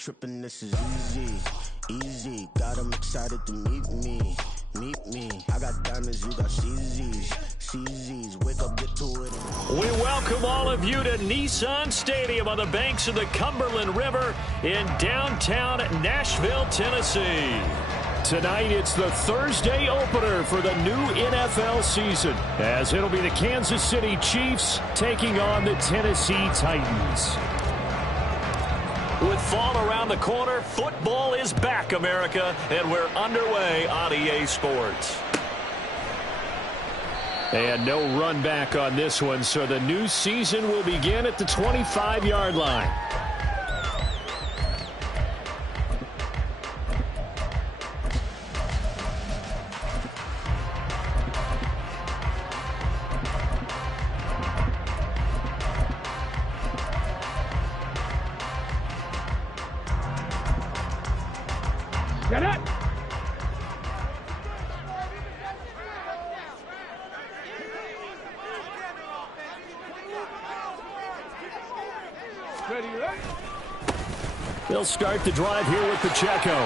tripping, this is easy, easy. Got them excited to meet me. I got diamonds, you got CZs. Wake up, get to it. We welcome all of you to Nissan Stadium on the banks of the Cumberland River in downtown Nashville, Tennessee. Tonight, it's the Thursday opener for the new NFL season, as it'll be the Kansas City Chiefs taking on the Tennessee Titans. With fall around the corner, football is back, America, and we're underway on EA Sports. And no run back on this one, so the new season will begin at the 25-yard line. Get it! Ready, ready? They'll start the drive here with Pacheco. They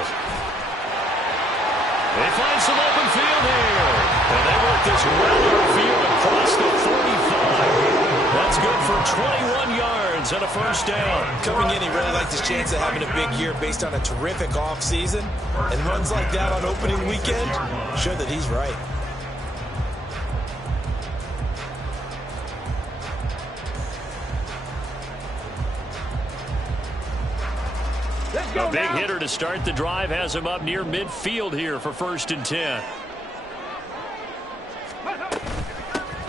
find some open field here. And they work this well field across the 45. That's good for 21 yards and a first down. Coming in, he really liked his chance of having a big year based on a terrific offseason. And runs like that on opening weekend show that he's right. A big hitter to start the drive has him up near midfield here for 1st and 10.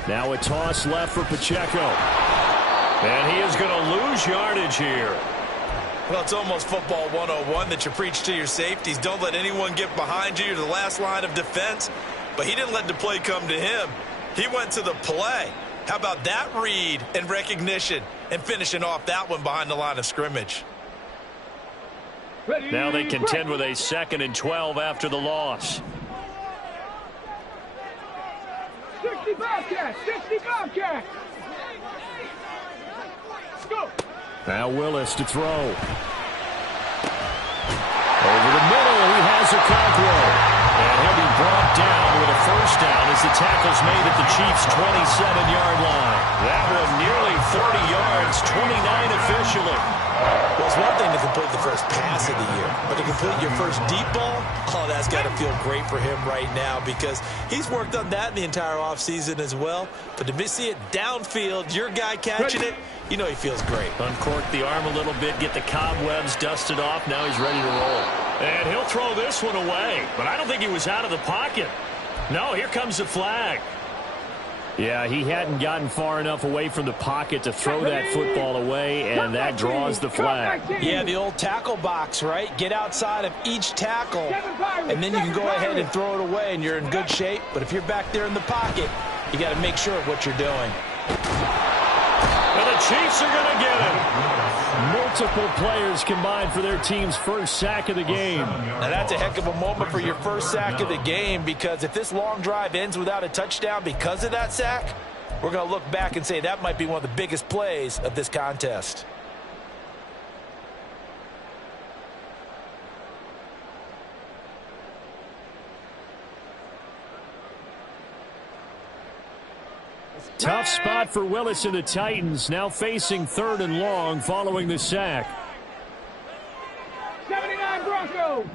Now a toss left for Pacheco. And he is going to lose yardage here. Well, it's almost football 101 that you preach to your safeties. Don't let anyone get behind you. You're the last line of defense. But he didn't let the play come to him. He went to the play. How about that read and recognition and finishing off that one behind the line of scrimmage? Now they contend with a 2nd and 12 after the loss. 60 Bobcats! 60 Bobcats! Let's go! Now Willis to throw. Over the middle, he has a Cockrell. And he'll be brought down with a first down as the tackle's made at the Chiefs' 27-yard line. That one nearly 30 yards, 29 officially. Well, it's one thing to complete the first pass of the year, but to complete your first deep ball, oh, that's got to feel great for him right now because he's worked on that in the entire offseason as well. But to see it downfield, your guy catching it, you know he feels great. Uncork the arm a little bit, get the cobwebs dusted off. Now he's ready to roll. And he'll throw this one away, but I don't think he was out of the pocket. No, here comes the flag. Yeah, he hadn't gotten far enough away from the pocket to throw that football away, and that draws the flag. Yeah, the old tackle box, right? Get outside of each tackle, and then you can go ahead and throw it away, and you're in good shape. But if you're back there in the pocket, you got to make sure of what you're doing. And the Chiefs are going to get him. Multiple players combined for their team's first sack of the game. Now that's a heck of a moment for your first sack of the game because if this long drive ends without a touchdown because of that sack, we're going to look back and say that might be one of the biggest plays of this contest. Tough spot for Willis and the Titans, now facing 3rd and long following the sack. 79 Broncos!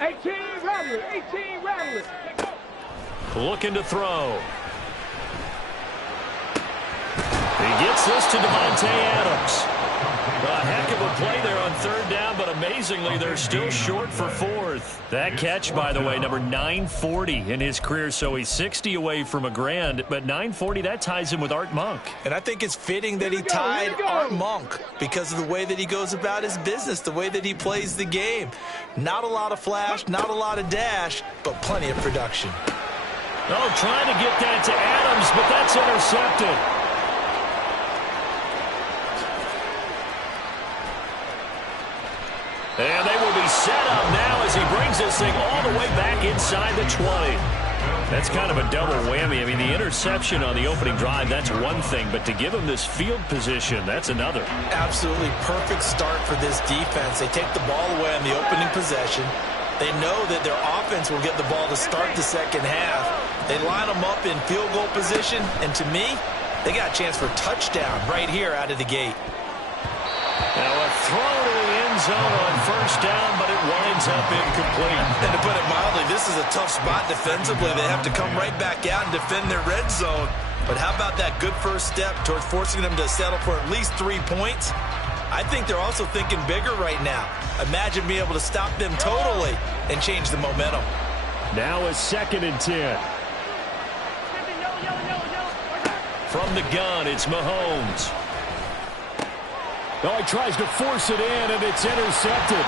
18 Rattlers! 18 Rattlers! Looking to throw. He gets this to Devontae Adams. A heck of a play there on 3rd down, but amazingly, they're still short for 4th. That catch, by the way, number 940 in his career, so he's 60 away from a grand, but 940, that ties him with Art Monk. And I think it's fitting that he tied Art Monk because of the way that he goes about his business, the way that he plays the game. Not a lot of flash, not a lot of dash, but plenty of production. Oh, trying to get that to Adams, but that's intercepted. And they will be set up now as he brings this thing all the way back inside the 20. That's kind of a double whammy. I mean, the interception on the opening drive, that's one thing, but to give him this field position, that's another. Absolutely perfect start for this defense. They take the ball away on the opening possession. They know that their offense will get the ball to start the second half. They line them up in field goal position, and to me, they got a chance for a touchdown right here out of the gate. Now a throw to the end zone on first down, but it winds up incomplete. And to put it mildly, this is a tough spot defensively. They have to come right back out and defend their red zone. But how about that good first step towards forcing them to settle for at least 3 points? I think they're also thinking bigger right now. Imagine being able to stop them totally and change the momentum. Now a 2nd and 10. From the gun, it's Mahomes. Oh, he tries to force it in, and it's intercepted.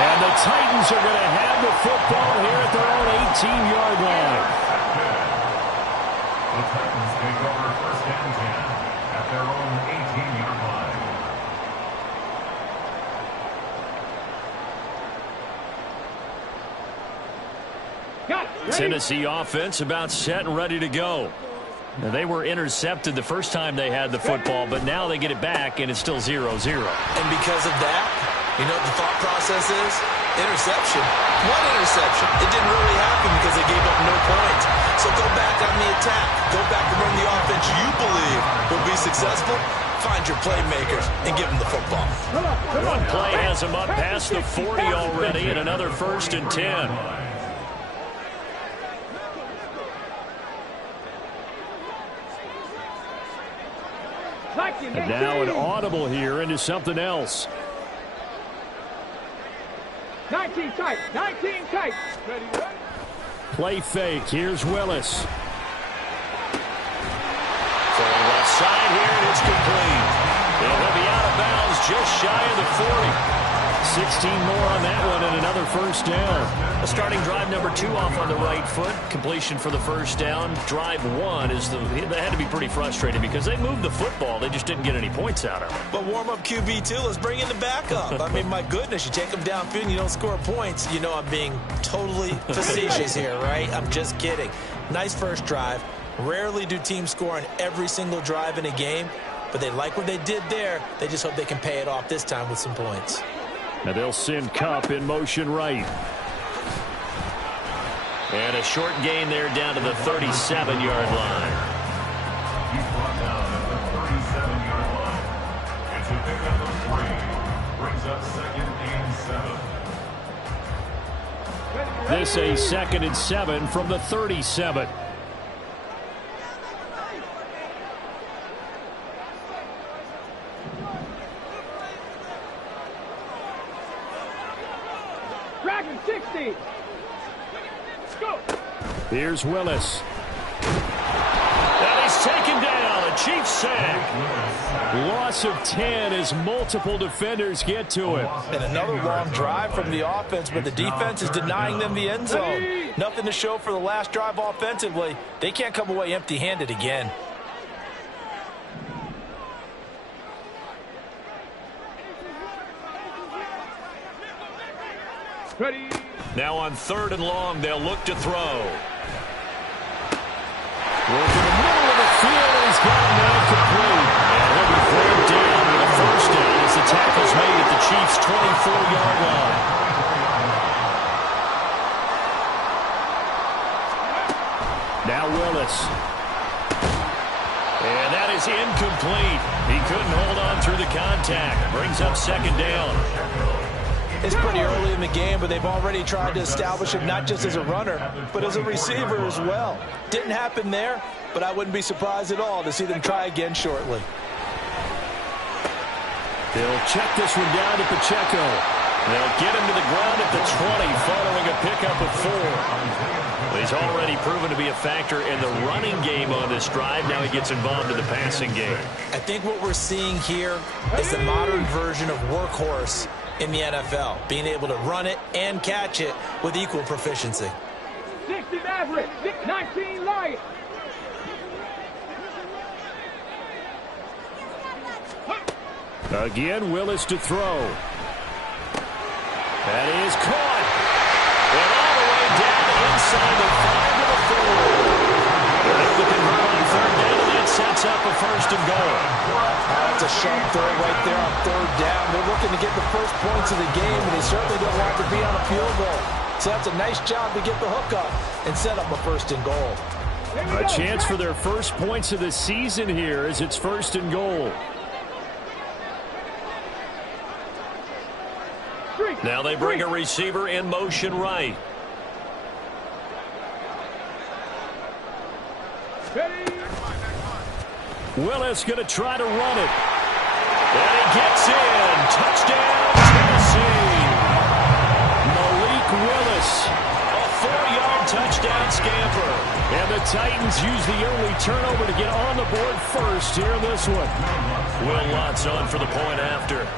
And the Titans are going to have the football here at their own 18-yard line. The Titans take over 1st and 10 at their own 18-yard line. Tennessee offense about set and ready to go. Now, they were intercepted the first time they had the football, but now they get it back, and it's still 0-0. And because of that, you know what the thought process is? Interception. One interception. It didn't really happen because they gave up no points. So go back on the attack. Go back and run the offense you believe will be successful. Find your playmakers and give them the football. One play has them up past the 40 already, and another 1st and 10. And now an audible here into something else. 19 tight. 19 tight. Ready, ready. Play fake. Here's Willis. Falling left side here, and it's complete. He'll be out of bounds just shy of the 40. 16 more on that one and another 1st down. A starting drive number 2 off on the right foot. Completion for the 1st down. Drive 1 is they had to be pretty frustrating because they moved the football. They just didn't get any points out of it. But warm-up QB2, let's bring in the backup. I mean, my goodness, you take them downfield and you don't score points. You know I'm being totally facetious here, right? I'm just kidding. Nice first drive. Rarely do teams score on every single drive in a game, but they like what they did there. They just hope they can pay it off this time with some points. Now they'll send Kupp in motion right. And a short gain there down to the 37-yard line. He's brought down at the 37-yard line. It's a pickup of 3. Brings up 2nd and 7. This a 2nd and 7 from the 37. Dragon 60. Let's go. Here's Willis. And he's taken down. A Chiefs sack. Loss of 10 as multiple defenders get to him. And another long drive from the offense, but the defense is denying them the end zone. Nothing to show for the last drive offensively. They can't come away empty-handed again. Ready. Now on 3rd and long, they'll look to throw. Work in the middle of the field, and he's got him incomplete. And he'll be brought down with a 1st down as the tackle's made at the Chiefs' 24-yard line. Now Willis. And that is incomplete. He couldn't hold on through the contact. Brings up 2nd down. It's pretty early in the game, but they've already tried to establish him not just as a runner, but as a receiver as well. Didn't happen there, but I wouldn't be surprised at all to see them try again shortly. They'll check this one down to Pacheco. They'll get him to the ground at the 20 following a pickup of 4. Well, he's already proven to be a factor in the running game on this drive. Now he gets involved in the passing game. I think what we're seeing here is the modern version of workhorse in the NFL, being able to run it and catch it with equal proficiency. 60 Maverick, 19 Lion. Again, Willis to throw. That is caught. And all the way down inside the 5 to the 4. They're able to convert on third down, and that sets up a first and goal. That's a sharp throw right there on third down. They're looking to get the first points of the game, and they certainly don't want to be on a field goal. So that's a nice job to get the hook up and set up a first and goal. A chance for their first points of the season here as it's first and goal. Now they bring a receiver in motion right. Willis going to try to run it. And he gets in. Touchdown, Tennessee. Malik Willis. A 4-yard touchdown scamper. And the Titans use the early turnover to get on the board first here in this one. Will Lutz on for the point after.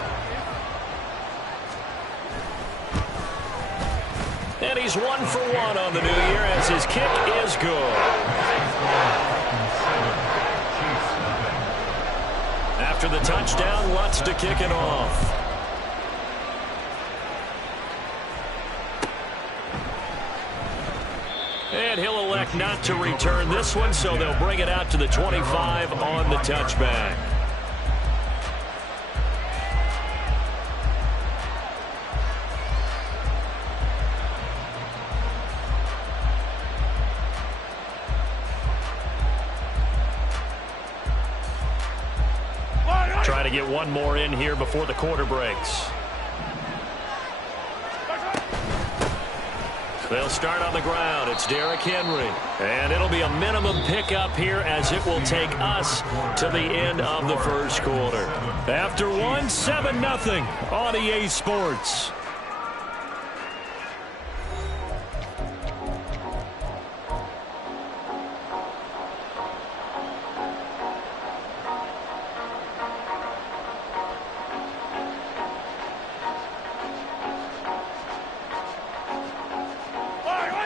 And he's 1 for 1 on the new year as his kick is good. After the touchdown, Lutz to kick it off. And he'll elect not to return this one, so they'll bring it out to the 25 on the touchback. Trying to get one more in here before the quarter breaks. They'll start on the ground. It's Derrick Henry. And it'll be a minimum pickup here as it will take us to the end of the first quarter. After one, 7-0 on EA Sports.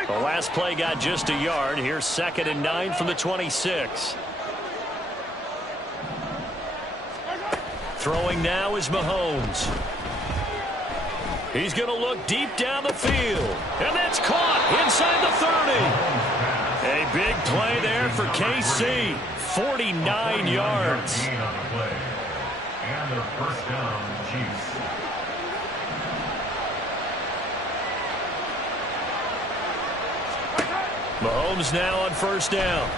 Last play got just a yard. Here's 2nd and 9 from the 26. Throwing now is Mahomes. He's going to look deep down the field. And that's caught inside the 30. A big play there for KC. 49 yards. And their first down, Chiefs. Mahomes now on first down.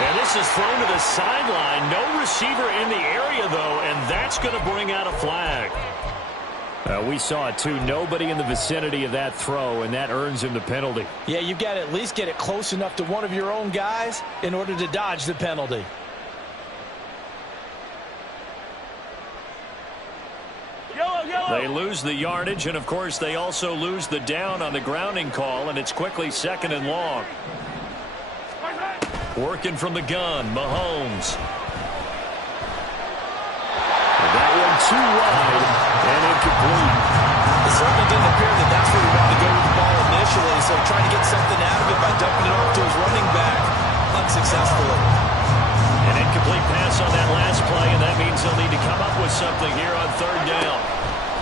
And this is thrown to the sideline. No receiver in the area, though, and that's going to bring out a flag. We saw it, too. Nobody in the vicinity of that throw, and that earns him the penalty. Yeah, you've got to at least get it close enough to one of your own guys in order to dodge the penalty. They lose the yardage, and, of course, they also lose the down on the grounding call, and it's quickly 2nd and long. Working from the gun, Mahomes. And that one too wide and incomplete. It certainly didn't appear that that's where he wanted to go with the ball initially, so trying to get something out of it by dumping it off to his running back unsuccessfully. An incomplete pass on that last play, and that means they'll need to come up with something here on third down.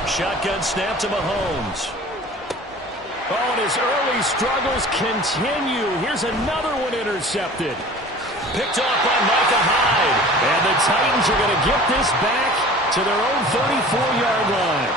Shotgun snap to Mahomes. Oh, and his early struggles continue. Here's another one intercepted. Picked off by Micah Hyde. And the Titans are going to get this back to their own 34-yard line.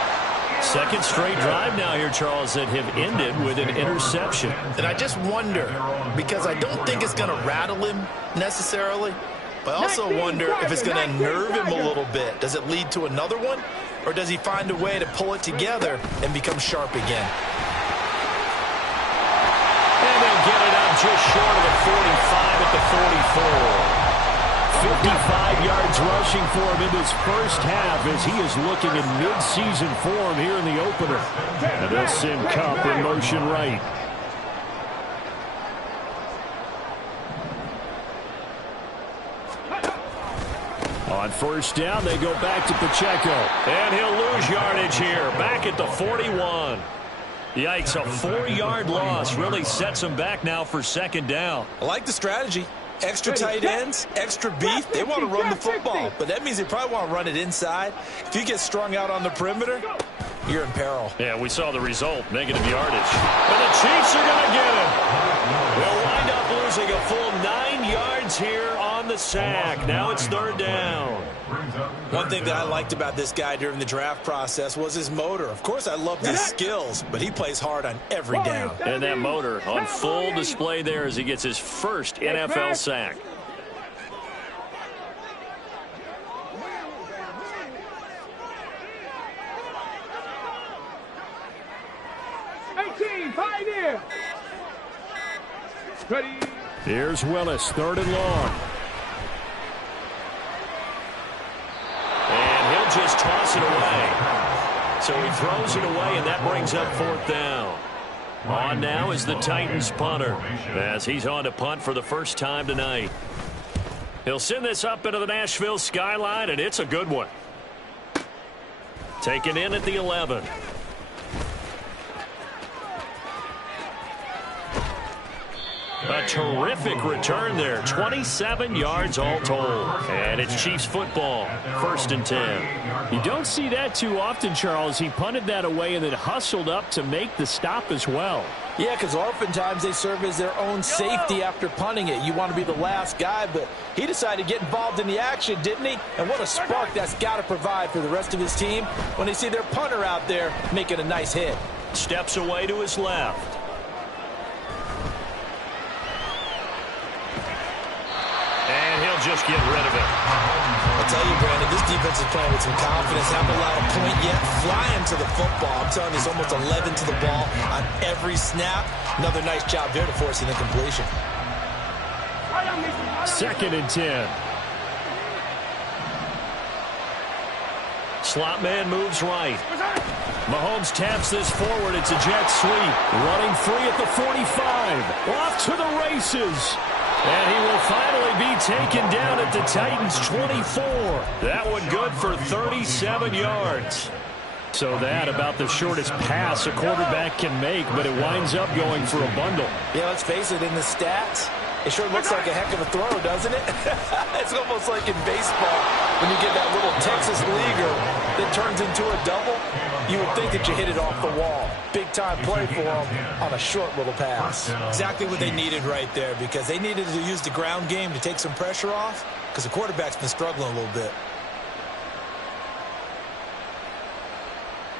Second straight drive now here, Charles, that have ended with an interception. And I just wonder, because I don't think it's going to rattle him necessarily, but I also wonder if it's going to unnerve him a little bit. Does it lead to another one? Or does he find a way to pull it together and become sharp again? And they'll get it out just short of the 45 at the 44. 55 yards rushing for him in this first half as he is looking in mid-season form here in the opener. And they'll send Kupp in motion right. On first down, they go back to Pacheco. And he'll lose yardage here, back at the 41. Yikes, a 4-yard loss really sets him back now for 2nd down. I like the strategy. Extra tight ends, extra beef. They want to run the football, but that means they probably want to run it inside. If you get strung out on the perimeter, you're in peril. Yeah, we saw the result, negative yardage. And the Chiefs are going to get him. They'll wind up losing a full 9 yards here on the sack. Now it's third down. One thing that I liked about this guy during the draft process was his motor. Of course, I loved his skills, but he plays hard on every down. And that motor on full display there as he gets his first NFL sack. Ready. Here's Willis, third and long. And he'll just toss it away. So he throws it away, and that brings up fourth down. On now is the Titans punter, as he's on to punt for the first time tonight. He'll send this up into the Nashville skyline, and it's a good one. Taken in at the 11. A terrific return there. 27 yards all told. And it's Chiefs football. First and 10. You don't see that too often, Charles. He punted that away and then hustled up to make the stop as well. Yeah, because oftentimes they serve as their own safety after punting it. You want to be the last guy, but he decided to get involved in the action, didn't he? And what a spark that's got to provide for the rest of his team when they see their punter out there making a nice hit. Steps away to his left. And he'll just get rid of it. I'll tell you, Brandon, this defense is playing with some confidence. Haven't allowed a point yet. Flying to the football. I'm telling you, it's almost 11 to the ball on every snap. Another nice job there to force an incompletion. Second and 10. Slot man moves right. Mahomes taps this forward. It's a jet sweep. Running free at the 45. Off to the races. And he will finally be taken down at the Titans' 24. That one good for 37 yards. So that about the shortest pass a quarterback can make, but it winds up going for a bundle. Yeah, let's face it, in the stats, it sure looks like a heck of a throw, doesn't it? It's almost like in baseball when you get that little Texas leaguer that turns into a double. You would think that you hit it off the wall. Big-time play for them on a short little pass. Exactly what they needed right there, because they needed to use the ground game to take some pressure off, because the quarterback's been struggling a little bit.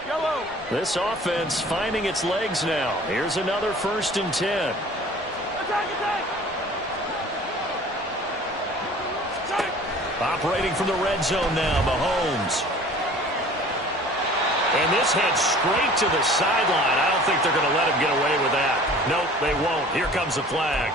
Yellow. This offense finding its legs now. Here's another first and 10. Attack, attack. Operating from the red zone now, Mahomes. And this heads straight to the sideline. I don't think they're going to let him get away with that. Nope, they won't. Here comes the flag.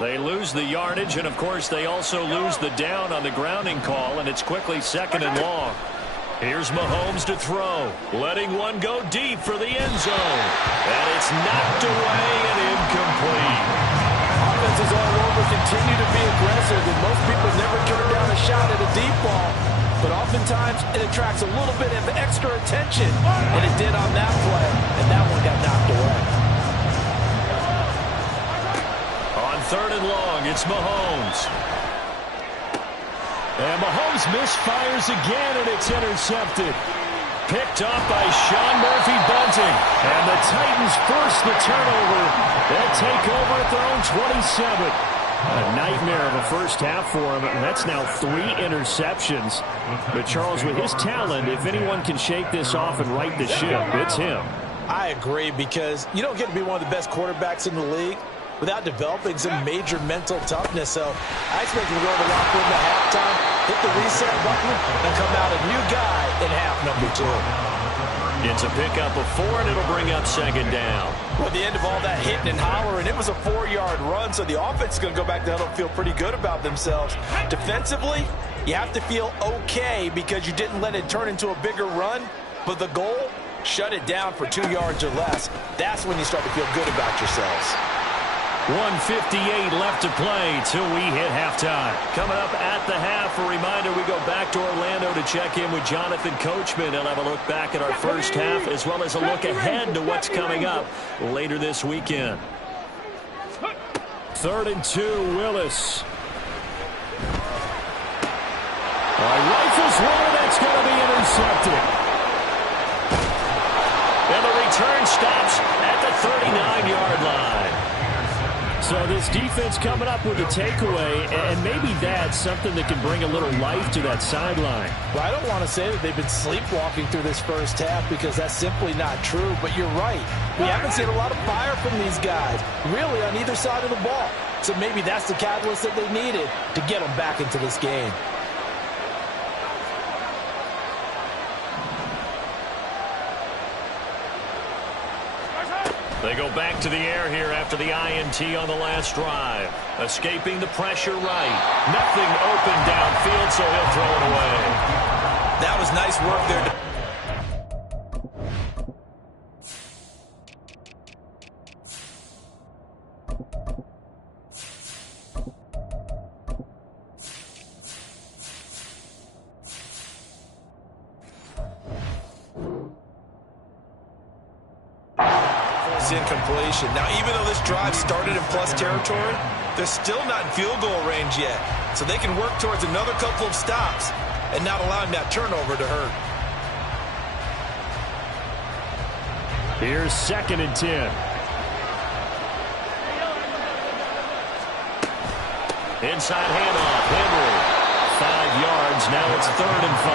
They lose the yardage, and of course they also lose the down on the grounding call, and it's quickly second and long. Here's Mahomes to throw, letting one go deep for the end zone. And it's knocked away and incomplete. Offenses all over continue to be aggressive, and most people never turn down a shot at a deep ball. But oftentimes it attracts a little bit of extra attention, and it did on that play, and that one got knocked away. On third and long, it's Mahomes. And Mahomes misfires again, and it's intercepted. Picked off by Sean Murphy-Bunting. And the Titans force the turnover. They'll take over at their own 27. A nightmare of a first half for him, and that's now 3 interceptions. But Charles, with his talent, if anyone can shake this off and right the ship, it's him. I agree, because you don't get to be one of the best quarterbacks in the league without developing some major mental toughness. So I expect him to go to the locker room at halftime, hit the reset button, and come out a new guy in half number 2. It's a pickup of 4, and it'll bring up second down. Well, at the end of all that hitting and hollering, it was a 4-yard run, so the offense is going to go back to huddle and feel pretty good about themselves. Defensively, you have to feel okay because you didn't let it turn into a bigger run, but the goal, shut it down for 2 yards or less. That's when you start to feel good about yourselves. 1:58 left to play till we hit halftime. Coming up at the half, a reminder, we go back to Orlando to check in with Jonathan Coachman. He'll have a look back at our first half as well as a look ahead to what's coming up later this weekend. 3rd and 2, Willis. Rifles one, that's going to be intercepted. And the return stops at the 39-yard line. So this defense coming up with a takeaway, and maybe that's something that can bring a little life to that sideline. Well, I don't want to say that they've been sleepwalking through this first half because that's simply not true, but you're right. We haven't seen a lot of fire from these guys, really on either side of the ball. So maybe that's the catalyst that they needed to get them back into this game. They go back to the air here after the INT on the last drive. Escaping the pressure right. Nothing open downfield, so he'll throw it away. That was nice work there. Incompletion. Now, even though this drive started in plus territory, they're still not in field goal range yet. So they can work towards another couple of stops and not allowing that turnover to hurt. Here's 2nd and 10. Inside handoff. Henry. 5 yards. Now it's 3rd and 5.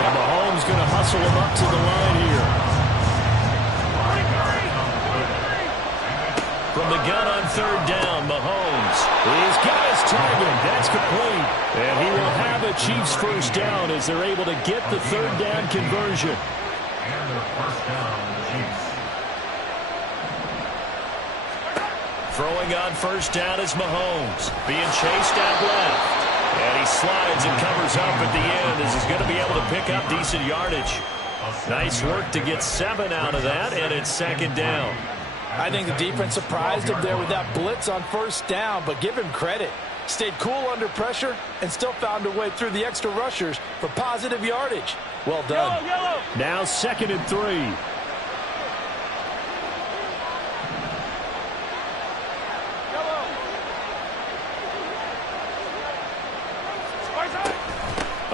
And Mahomes going to hustle him up to the line here. From the gun on 3rd down, Mahomes. He's got his target. That's complete. And he will have a Chiefs first down as they're able to get the 3rd down conversion. And their first down, Chiefs. Throwing on 1st down is Mahomes. Being chased out left. And he slides and covers up at the end as he's going to be able to pick up decent yardage. Nice work to get 7 out of that, and it's 2nd down. I think the defense surprised him there with that blitz on 1st down, but give him credit. Stayed cool under pressure and still found a way through the extra rushers for positive yardage. Well done. Yellow. Now 2nd and 3.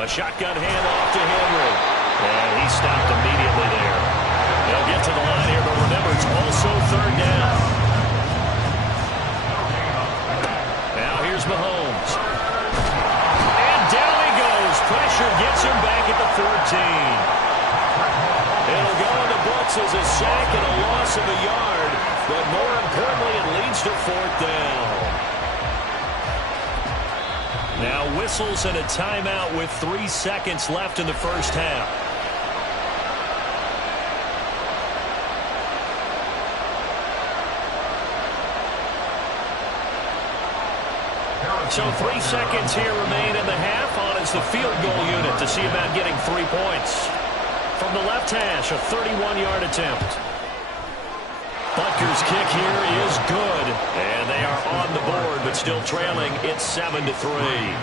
A shotgun handoff to Henry. And he stopped immediately there. They'll get to the line here, but remember, it's also 3rd down. Now here's Mahomes. And down he goes. Pressure gets him back at the 14. It'll go in the books as a sack and a loss of a yard, but more importantly, it leads to 4th down. Now whistles and a timeout with 3 seconds left in the first half. So 3 seconds here remain in the half. On is the field goal unit to see about getting 3 points. From the left hash, a 31-yard attempt. Butker's kick here is good. And they are on the board, but still trailing. It's 7-3.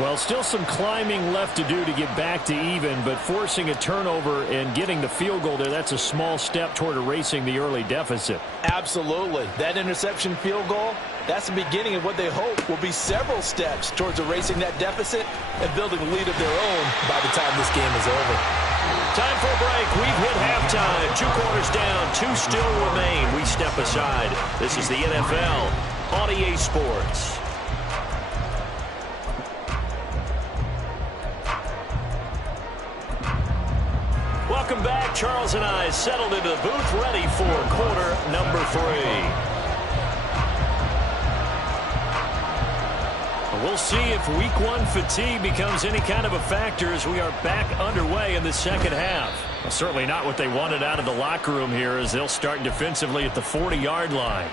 Well, still some climbing left to do to get back to even, but forcing a turnover and getting the field goal there, that's a small step toward erasing the early deficit. Absolutely. That interception field goal, that's the beginning of what they hope will be several steps towards erasing that deficit and building a lead of their own by the time this game is over. Time for a break. We've hit halftime. 2 quarters down. 2 still remain. We step aside. This is the NFL on EA Sports. Welcome back. Charles and I settled into the booth, ready for quarter number 3. We'll see if week 1 fatigue becomes any kind of a factor as we are back underway in the second half. Well, certainly not what they wanted out of the locker room here as they'll start defensively at the 40-yard line.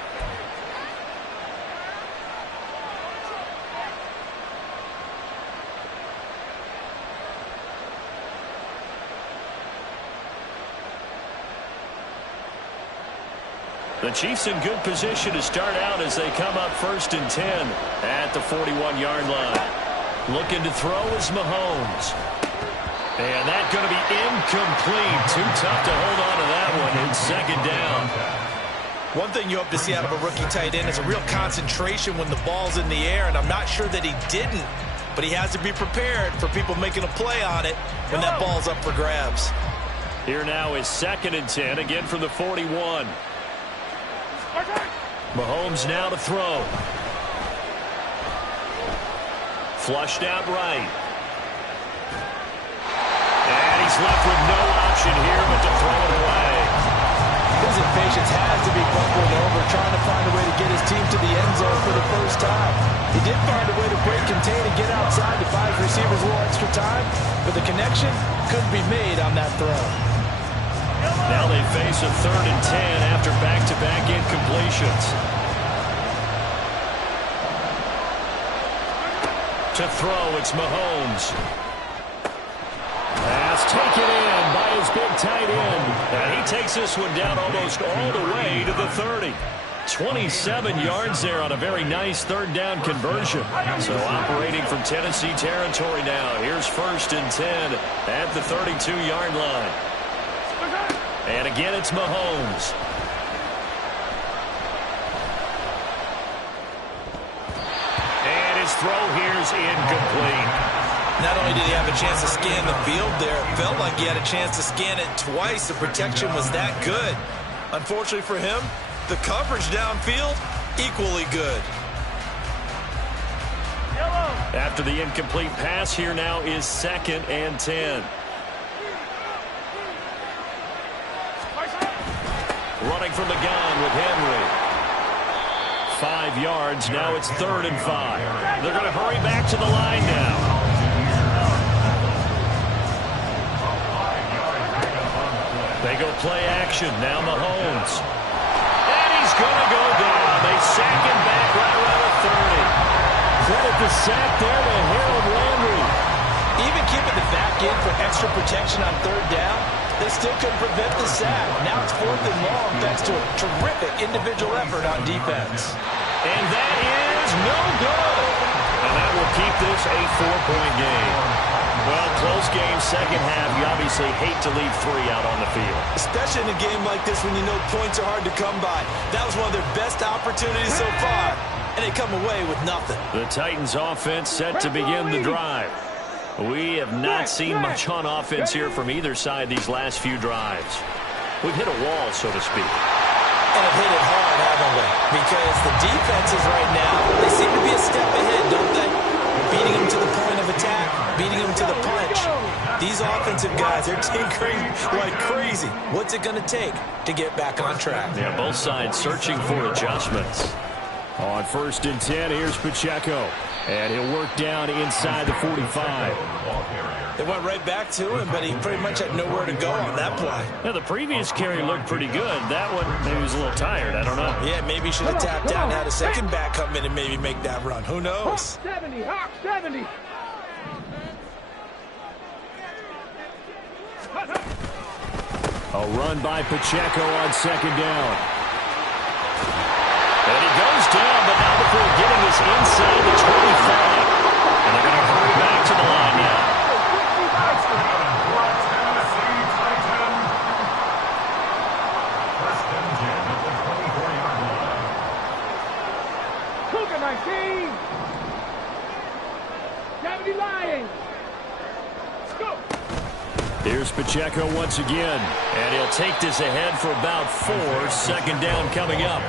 The Chiefs in good position to start out as they come up 1st and 10 at the 41-yard line. Looking to throw is Mahomes. And that's going to be incomplete. Too tough to hold on to that one. It's 2nd down. One thing you hope to see out of a rookie tight end is a real concentration when the ball's in the air, and I'm not sure that he didn't, but he has to be prepared for people making a play on it when that ball's up for grabs. Here now is 2nd and 10, again from the 41. Mahomes now to throw. Flushed out right. And he's left with no option here but to throw it away. His impatience has to be bubbling over, trying to find a way to get his team to the end zone for the first time. He did find a way to break contain and get outside to buy his receivers a little extra time, but the connection couldn't be made on that throw. Now they face a 3rd and 10 after back-to-back incompletions. To throw, it's Mahomes. Pass taken in by his big tight end. And he takes this one down almost all the way to the 30. 27 yards there on a very nice 3rd down conversion. So operating from Tennessee territory now. Here's 1st and 10 at the 32-yard line. And again, it's Mahomes. And his throw here is incomplete. Not only did he have a chance to scan the field there, it felt like he had a chance to scan it twice. The protection was that good. Unfortunately for him, the coverage downfield, equally good. After the incomplete pass, here now is 2nd and 10. Running from the gun with Henry. 5 yards. Now it's 3rd and 5. They're going to hurry back to the line now. They go play action. Now Mahomes. And he's going to go down. They sack him back right around the 30. Credit the sack there to Harold Landry. Even keeping the back in for extra protection on 3rd down, they still couldn't prevent the sack. Now it's 4th and long thanks to a terrific individual effort on defense. And that is no good. And that will keep this a 4-point game. Well, close game, 2nd half. You obviously hate to leave 3 out on the field. Especially in a game like this when you know points are hard to come by. That was one of their best opportunities so far, and they come away with nothing. The Titans offense set to begin the drive. We have not seen much on offense here from either side these last few drives. We've hit a wall, so to speak. And have hit it hard, haven't we? Because the defenses right now, they seem to be a step ahead, don't they? Beating them to the point of attack, beating them to the punch. These offensive guys, they're tinkering like crazy. What's it going to take to get back on track? Yeah, both sides searching for adjustments. On 1st and 10, here's Pacheco. And he'll work down inside the 45. They went right back to him, but he pretty much had nowhere to go on that play. Yeah, the previous carry looked pretty good. That one, maybe he was a little tired. I don't know. Yeah, maybe he should have tapped out and had a second back come in and maybe make that run. Who knows? 70, Hawk 70. A run by Pacheco on 2nd down. And he goes down, but now before getting this inside the 25. And they're going to hurry back to the line now. Cougar 19. 70 Lions. Go. Here's Pacheco once again. And he'll take this ahead for about 4. 2nd down coming up.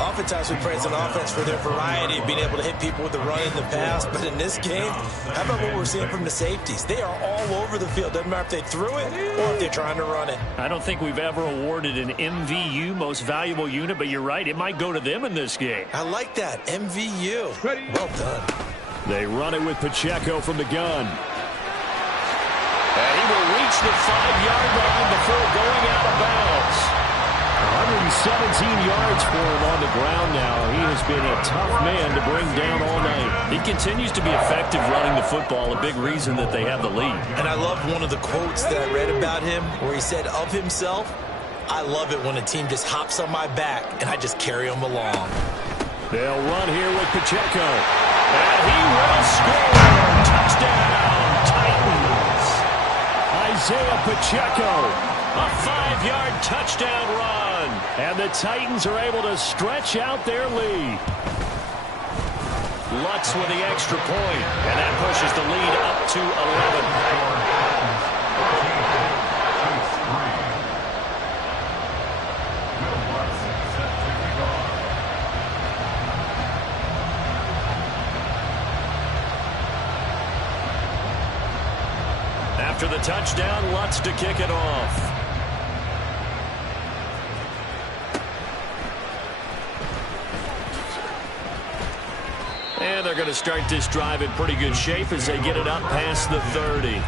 Oftentimes we praise an offense for their variety of being able to hit people with the run in the pass, but in this game, how about what we're seeing from the safeties? They are all over the field. Doesn't matter if they threw it or if they're trying to run it. I don't think we've ever awarded an MVU, most valuable unit, but you're right, it might go to them in this game. I like that, MVU. Well done. They run it with Pacheco from the gun. And he will reach the 5-yard line before going out of bounds. 117 yards for him on the ground now. He has been a tough man to bring down all night. He continues to be effective running the football, a big reason that they have the lead. And I love one of the quotes that I read about him where he said of himself, I love it when a team just hops on my back and I just carry them along. They'll run here with Pacheco. And he will score. Touchdown, Titans. Isaiah Pacheco, a 5-yard touchdown run. And the Titans are able to stretch out their lead. Lutz with the extra point, and that pushes the lead up to 11. After the touchdown, Lutz to kick it off. And they're going to start this drive in pretty good shape as they get it up past the 30.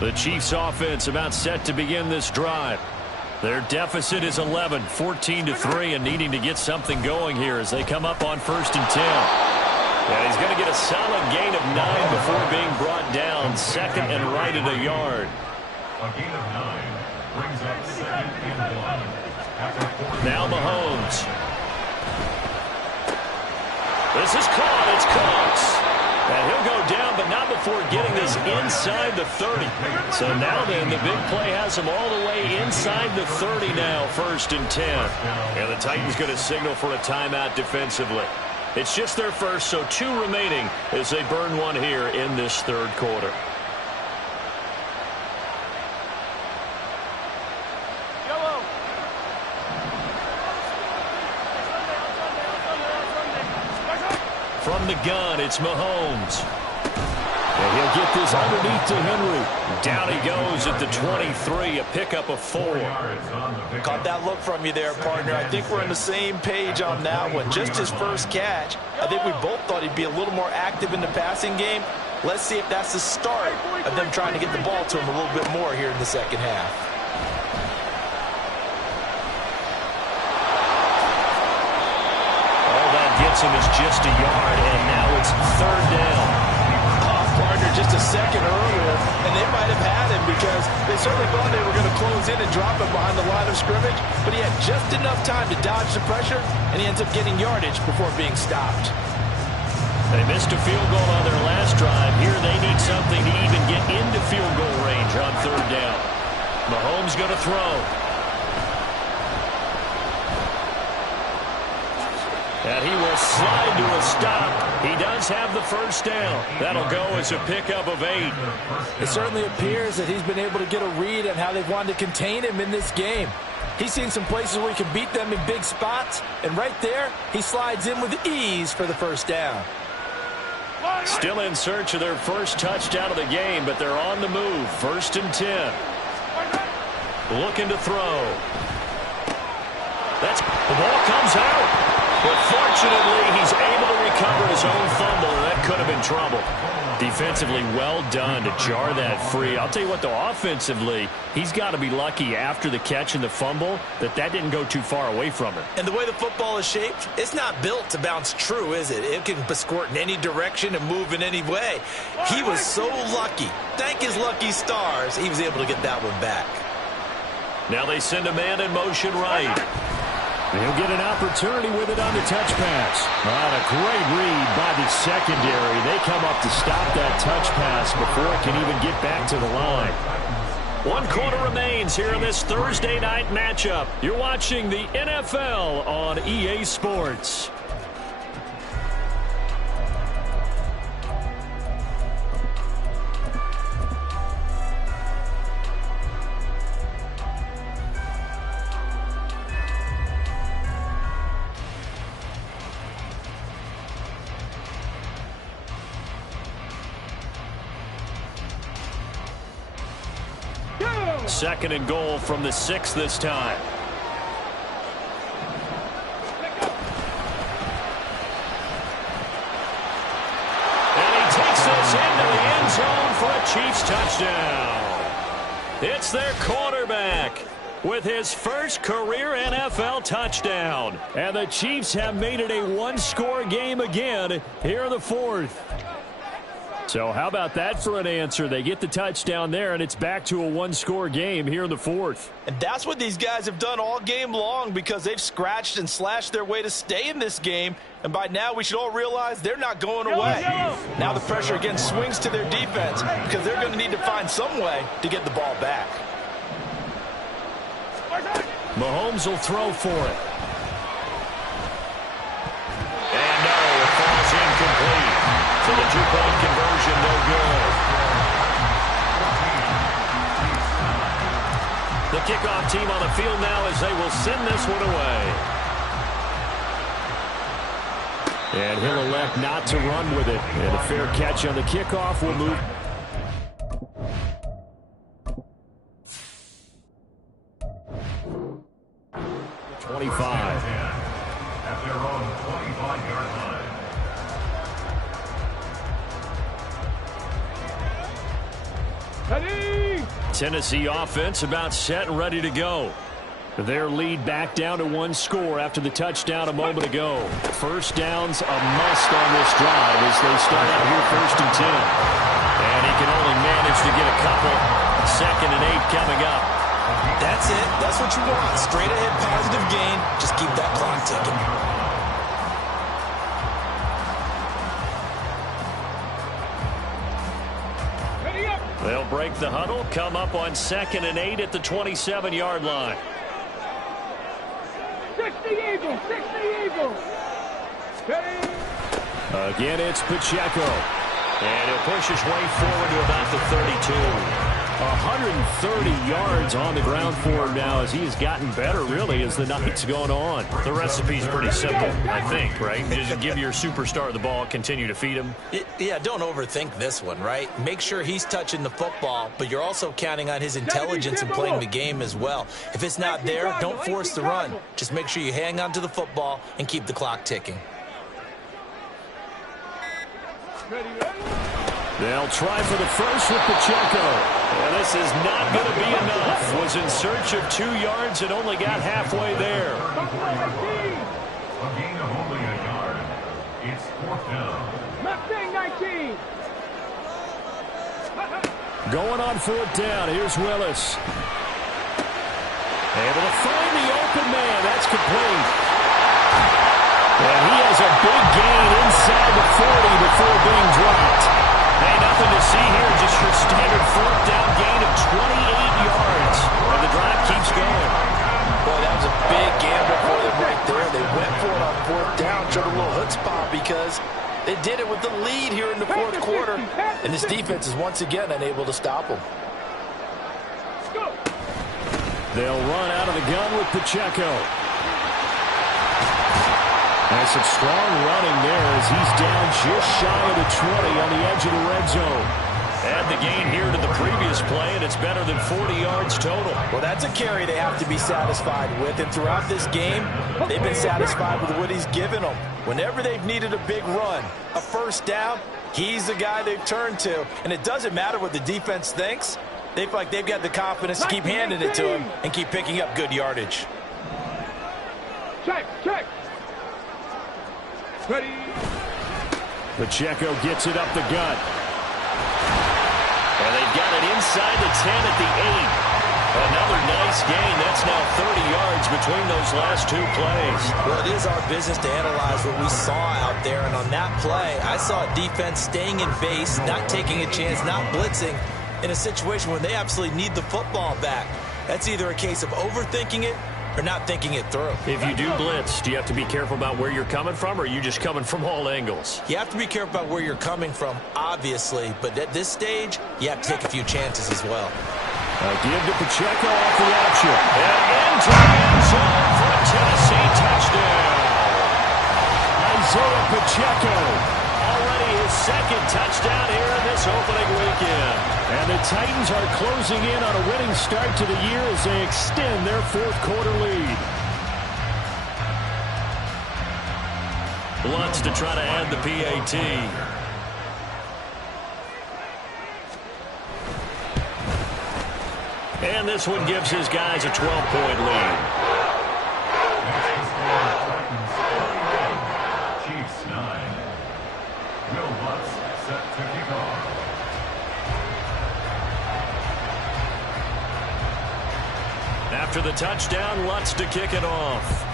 The Chiefs offense about set to begin this drive. Their deficit is 11, 14-3, and needing to get something going here as they come up on 1st and 10. And he's going to get a solid gain of 9 before being brought down, second and right at a yard. A gain of 9 brings up 2nd and 1. Now Mahomes. This is caught. It's Cox. And he'll go down, but not before getting this inside the 30. So now then, the big play has him all the way inside the 30 now, 1st and 10. And the Titans going to signal for a timeout defensively. It's just their first, so 2 remaining as they burn one here in this 3rd quarter. From the gun, it's Mahomes. And he'll get this underneath to Henry. Down he goes at the 23, a pickup of 4. Caught that look from you there, partner. I think we're on the same page on that one. Just his first catch. I think we both thought he'd be a little more active in the passing game. Let's see if that's the start of them trying to get the ball to him a little bit more here in the second half. Gets him is just a yard, and now it's 3rd down. Partner just a second earlier, and they might have had him because they certainly thought they were going to close in and drop him behind the line of scrimmage, but he had just enough time to dodge the pressure, and he ends up getting yardage before being stopped. They missed a field goal on their last drive. Here they need something to even get into field goal range on 3rd down. Mahomes going to throw. And he will slide to a stop. He does have the 1st down. That'll go as a pickup of 8. It certainly appears that he's been able to get a read on how they've wanted to contain him in this game. He's seen some places where he can beat them in big spots, and right there, he slides in with ease for the 1st down. Still in search of their first touchdown of the game, but they're on the move. 1st and 10. Looking to throw. The ball comes out. But fortunately, he's able to recover his own fumble, and that could have been trouble. Defensively, well done to jar that free. I'll tell you what, though, offensively, he's got to be lucky after the catch and the fumble that didn't go too far away from him. And the way the football is shaped, it's not built to bounce true, is it? It can squirt in any direction and move in any way. He was so lucky. Thank his lucky stars, he was able to get that one back. Now they send a man in motion right. He'll get an opportunity with it on the touch pass. And a great read by the secondary. They come up to stop that touch pass before it can even get back to the line. 1 quarter remains here in this Thursday night matchup. You're watching the NFL on EA Sports. Second and goal from the 6 this time. And he takes this into the end zone for a Chiefs touchdown. It's their quarterback with his first career NFL touchdown. And the Chiefs have made it a one-score game again here in the fourth. So how about that for an answer? They get the touchdown there, and it's back to a one-score game here in the fourth. And that's what these guys have done all game long, because they've scratched and slashed their way to stay in this game. And by now, we should all realize they're not going away. Now the pressure again swings to their defense, because they're going to need to find some way to get the ball back. Mahomes will throw for it. And no, it falls incomplete. So the two-point conversion, no good. The kickoff team on the field now as they will send this one away. And he'll elect not to run with it. And a fair catch on the kickoff will move. At their own 25-yard line. Ready! Tennessee offense about set and ready to go. Their lead back down to one score after the touchdown a moment ago. First down's a must on this drive as they start out here 1st and 10. And he can only manage to get a couple. 2nd and 8 coming up. That's it. That's what you want. Straight ahead positive gain. Just keep that clock ticking. Ready up! They'll break the huddle, come up on 2nd and 8 at the 27-yard line. 60 Eagles! 60 Eagles! Ready! Again, it's Pacheco. And he'll push his way forward to about the 32. 130 yards on the ground for him now as he has gotten better, really, as the night's going on. The recipe's pretty simple, I think, right? Just give your superstar the ball, continue to feed him. Yeah, don't overthink this one, right? Make sure he's touching the football, but you're also counting on his intelligence in playing the game as well. If it's not there, don't force the run. Just make sure you hang on to the football and keep the clock ticking. Ready, ready! They'll try for the first with Pacheco. And this is not going to be enough. Was in search of 2 yards and only got halfway there. A gain of only a yard. It's 4th down. Mustang 19! Going on 4th down. Here's Willis. Able to find the open man. That's complete. And he has a big gain inside the 40 before being dropped. Hey, nothing to see here. Just your standard 4th down gain of 28 yards. And the drive keeps going. Boy, that was a big gamble for them right there. They went for it on 4th down, showed a little chutzpah because they did it with the lead here in the 4th quarter. And this defense is once again unable to stop them. They'll run out of the gun with Pacheco. And some strong running there as he's down just shy of the 20 on the edge of the red zone. Add the gain here to the previous play, and it's better than 40 yards total. Well, that's a carry they have to be satisfied with. And throughout this game, they've been satisfied with what he's given them. Whenever they've needed a big run, a 1st down, he's the guy they've turned to. And it doesn't matter what the defense thinks. They feel like they've got the confidence to keep handing it to him and keep picking up good yardage. Check, check! Ready! Pacheco gets it up the gut. And they've got it inside the 10 at the 8. Another nice gain. That's now 30 yards between those last 2 plays. Well, it is our business to analyze what we saw out there. And on that play, I saw a defense staying in base, not taking a chance, not blitzing in a situation where they absolutely need the football back. That's either a case of overthinking it or not thinking it through. If you do blitz, do you have to be careful about where you're coming from, or are you just coming from all angles? You have to be careful about where you're coming from, obviously, but at this stage, you have to take a few chances as well. Give to Pacheco off the option. And into the end zone for a Tennessee touchdown. Isaiah Pacheco, already his 2nd touchdown here in this opening weekend. And the Titans are closing in on a winning start to the year as they extend their 4th quarter lead. Lutz to try to add the PAT. And this one gives his guys a 12-point lead. Chiefs 9. Will Lutz set to kick off. After the touchdown, Lutz to kick it off.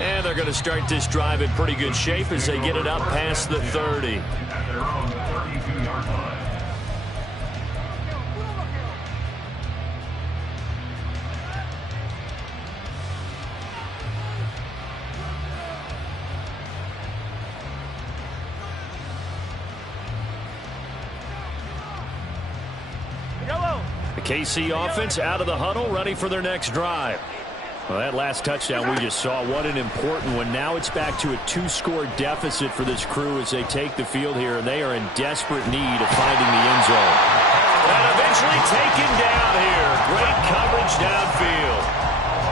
And they're going to start this drive in pretty good shape as they get it up past the 30. At their own 32-yard line. The KC offense out of the huddle, ready for their next drive. Well, that last touchdown we just saw, what an important one. Now it's back to a 2-score deficit for this crew as they take the field here, and they are in desperate need of finding the end zone. And eventually taken down here. Great coverage downfield.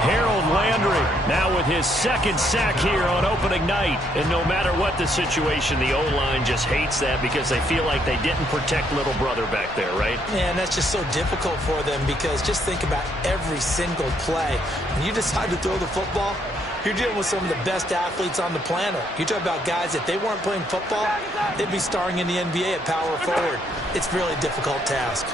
Harold Landry now with his second sack here on opening night. And no matter what the situation, the O-line just hates that because they feel like they didn't protect little brother back there, right? Man, that's just so difficult for them because just think about every single play. When you decide to throw the football, you're dealing with some of the best athletes on the planet. You talk about guys, if they weren't playing football, they'd be starring in the NBA at power forward. It's a really difficult task.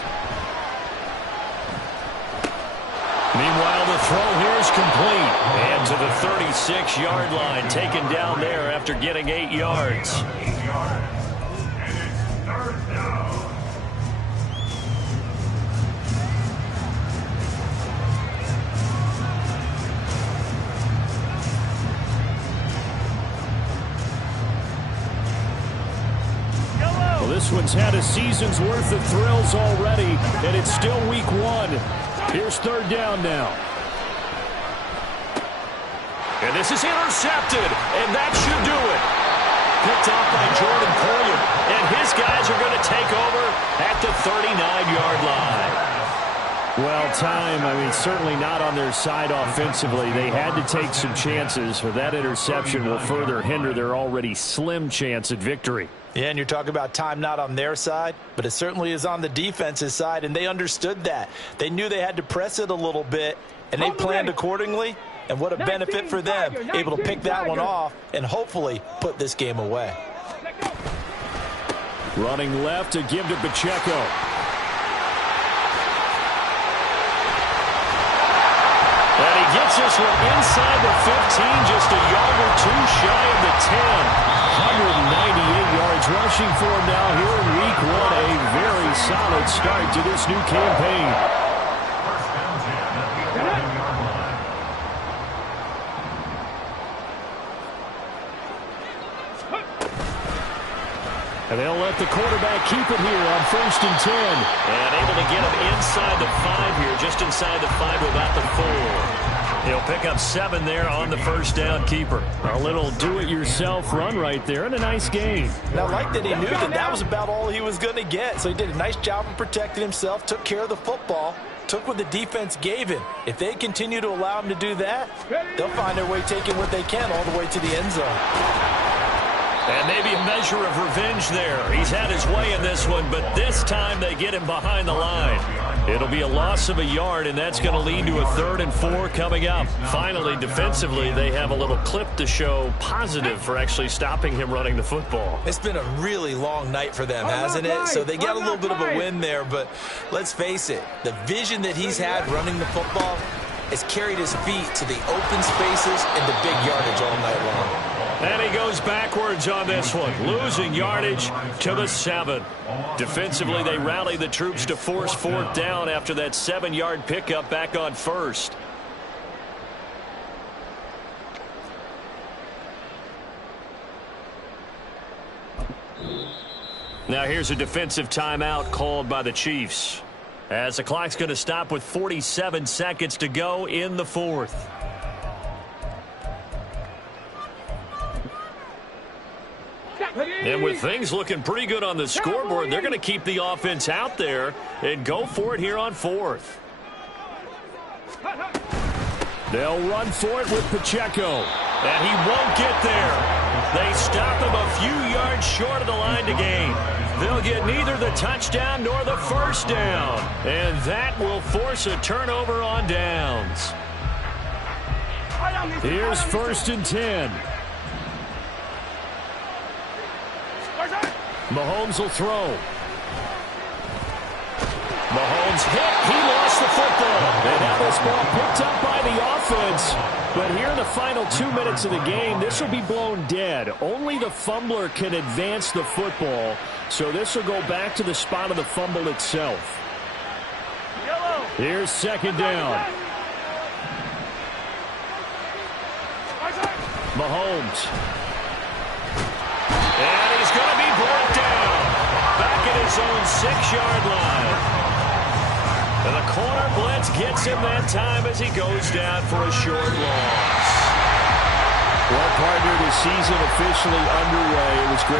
Meanwhile, the throw here is complete. And to the 36-yard line, taken down there after getting 8 yards. 8 yards. And it's third down. Well, this one's had a season's worth of thrills already, and it's still week 1. Here's third down now. And this is intercepted, and that should do it. Picked off by Jordan Poyer, and his guys are going to take over at the 39-yard line. Well, time, certainly not on their side offensively. They had to take some chances, but that interception will further hinder their already slim chance at victory. Yeah, and you're talking about time not on their side, but it certainly is on the defense's side, and they understood that. They knew they had to press it a little bit, and they planned accordingly, and what a benefit for them, able to pick that one off and hopefully put this game away. Running left to give to Pacheco. And he gets this one inside the 15, just a yard or two shy of the 10. 198 yards rushing for him now here in week 1. A very solid start to this new campaign. First down 10 at the 11-yard line. And they'll let the quarterback keep it here on 1st and 10. And able to get him inside the 5 here, just inside the 5 without the 4. He'll pick up 7 there on the first down keeper. A little do-it-yourself run right there and a nice game. Now, I like that he knew that that was about all he was going to get. So he did a nice job of protecting himself, took care of the football, took what the defense gave him. If they continue to allow him to do that, they'll find their way taking what they can all the way to the end zone. And maybe a measure of revenge there. He's had his way in this one, but this time they get him behind the line. It'll be a loss of a yard, and that's going to lead to a 3rd and 4 coming up. Finally, defensively, they have a little clip to show positive for actually stopping him running the football. It's been a really long night for them, hasn't it? So they got a little bit of a win there, but let's face it, the vision that he's had running the football has carried his feet to the open spaces and the big yardage all night long. And he goes backwards on this one, losing yardage to the 7. Defensively, they rally the troops to force 4th down after that 7-yard pickup back on 1st. Now here's a defensive timeout called by the Chiefs, as the clock's going to stop with 47 seconds to go in the 4th. And with things looking pretty good on the scoreboard, they're going to keep the offense out there and go for it here on 4th. They'll run for it with Pacheco, and he won't get there. They stop him a few yards short of the line to gain. They'll get neither the touchdown nor the first down. And that will force a turnover on downs. Here's 1st and 10. Mahomes will throw. Mahomes hit. He lost the football. And now this ball picked up by the offense. But here in the final 2 minutes of the game, this will be blown dead. Only the fumbler can advance the football. So this will go back to the spot of the fumble itself. Here's 2nd down. Mahomes. And he's going to be brought down. Back at his own 6-yard line. And the corner blitz gets him that time as he goes down for a short loss. Well, partner, the season officially underway. It was great.